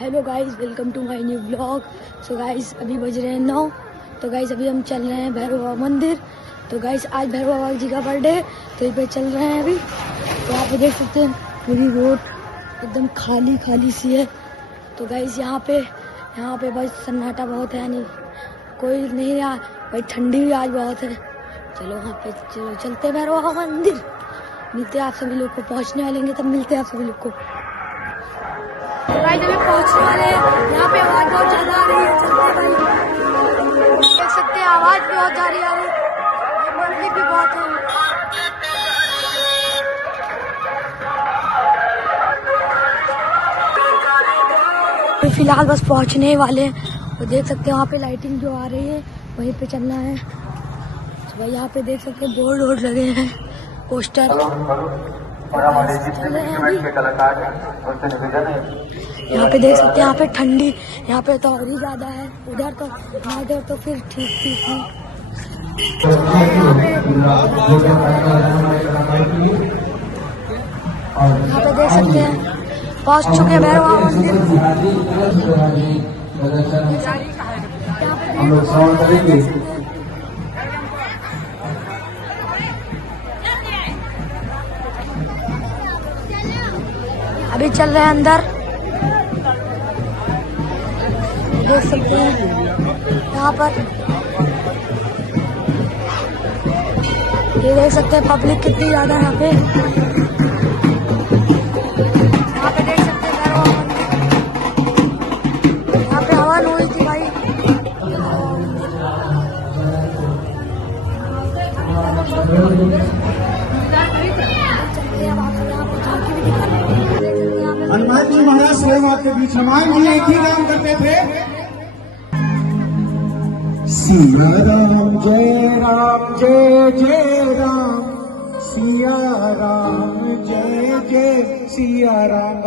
Hello guys, welcome to my new blog. So guys अभी बज रहे हैं 9। तो गाइस अभी हम चल रहे हैं भैरव बाबा मंदिर। तो गाइस आज भैरव बाबा जी का बर्थडे है, तो इस पे चल रहे हैं अभी। तो आप देख सकते हैं पूरी रोड एकदम खाली खाली सी है। तो गाइस यहाँ पे बस सन्नाटा बहुत है, यानी कोई नहीं है भाई। ठंडी भी आज बहुत है। चलो वहाँ पे चलते हैं भैरव बाबा मंदिर। मिलते हैं आप सभी लोग को, पहुँचने वाले हैं तब मिलते हैं आप सभी लोग को। भाई अभी पहुंचने वाले हैं। यहाँ पे आवाज बहुत ज्यादा आ रही है, चलते भाई देख सकते हैं आवाज भी बहुत ज्यादा आ रही है, पब्लिक भी बहुत है। तो फिलहाल बस पहुंचने वाले हैं। तो देख सकते हैं वहाँ पे लाइटिंग जो आ रही है वहीं पे चलना है। तो भाई यहाँ पे देख सकते हैं बोर्ड वोर्ड लगे हैं, पोस्टर। और हमारे जितने भी इवेंट के कलाकार हैं उनसे निवेदन है, यहाँ पे देख सकते हैं यहाँ पे ठंडी यहाँ पे तो और ही ज्यादा है। उधर तो फिर ठीक है। यहाँ पे देख सकते हैं पहुंच चुके हैं भैरव बाबा मंदिर। हम लोग श्रवण करेंगे। अभी चल रहे हैं अंदर, देख सकते हैं यहाँ पर। ये देख सकते हैं पब्लिक कितनी ज्यादा है यहाँ पे। यहाँ पे देख सकते हैं भैरव बाबा मंदिर। यहाँ पे हवन हुई थी भाई। हनुमान जी महाराज स्वयं आपके बीच। हनुमान जी एक ही काम करते थे, सिया राम जय जय राम, सिया राम जय सिया राम।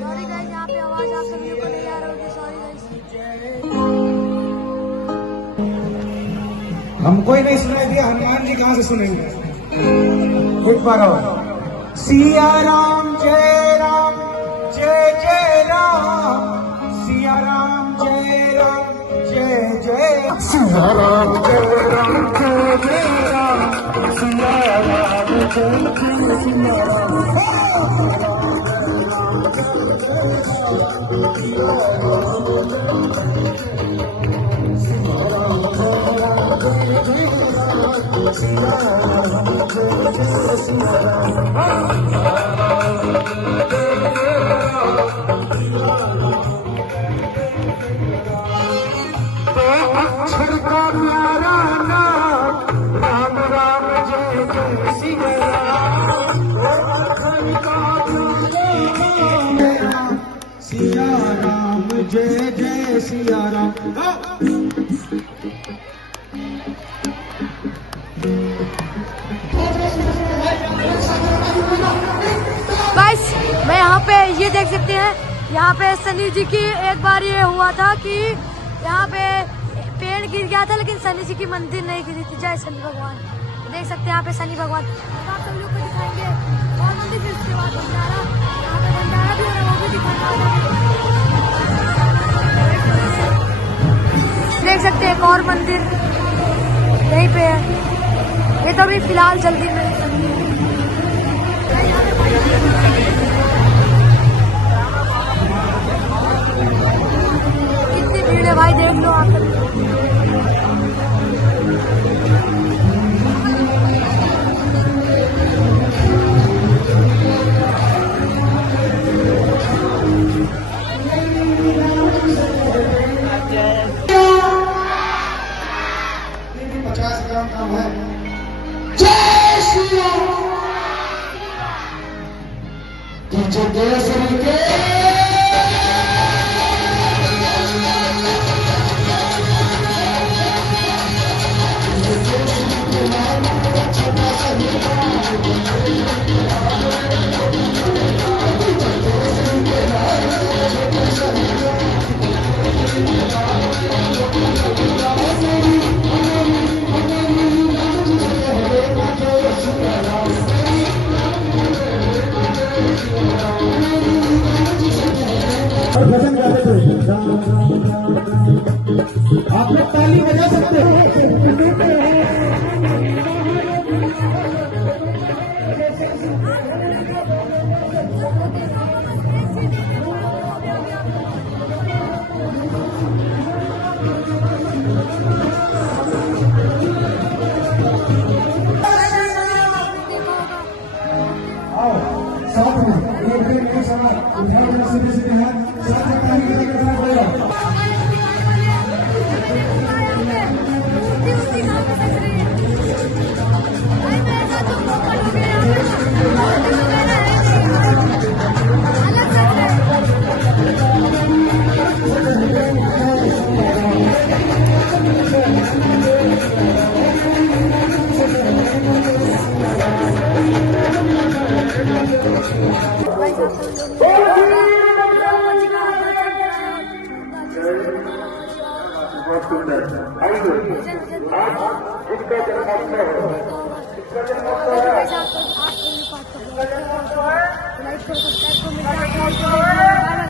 सॉरी गाइस, यहाँ पे आवाज आप सभी को नहीं आ रही होगी, सॉरी गाइस। हमको ही नहीं सुनाई दिया, हनुमान जी कहाँ से सुनेंगे। एक बार और, सिया राम जय जय राम, सिया राम जय सिया राम जय राम, सिया राम जय सिया अक्षर का प्यारा नाम, राम राम जय जय सिया राम। अक्षर का प्यारा नाम, सिया राम जय सिया राम। गाइस मैं यहाँ पे ये देख सकते हैं, यहाँ पे शनि जी की एक बार ये हुआ था कि यहाँ पे पेड़ गिर गया था, लेकिन शनि जी की मंदिर नहीं गिरी थी। जय शनि भगवान। देख सकते हैं यहाँ पे शनि भगवान। आप सब लोग को दिखाएंगे और मंदिर, फिर उसके बाद भंडारा। यहाँ पे भंडारा भी हो रहा है, वो भी दिखाएंगे। देख सकते हैं एक और मंदिर यहीं पे है। ये तो अभी फिलहाल जल्दी में कितनी भीड़ है भाई, देख लो आप। केसरी के और भजन गाते थे राम राम राम राम। आप लोग ताली बजा सकते हो। आओ साथ में एक दिन एक समय उठाओ जरा सीधे सीधे हाथ साथ में ताली बजा के जरा बोलो। बहुत सुंदर। आइए आज जिनका जन्मोत्सव है, इसका जन्मोत्सव है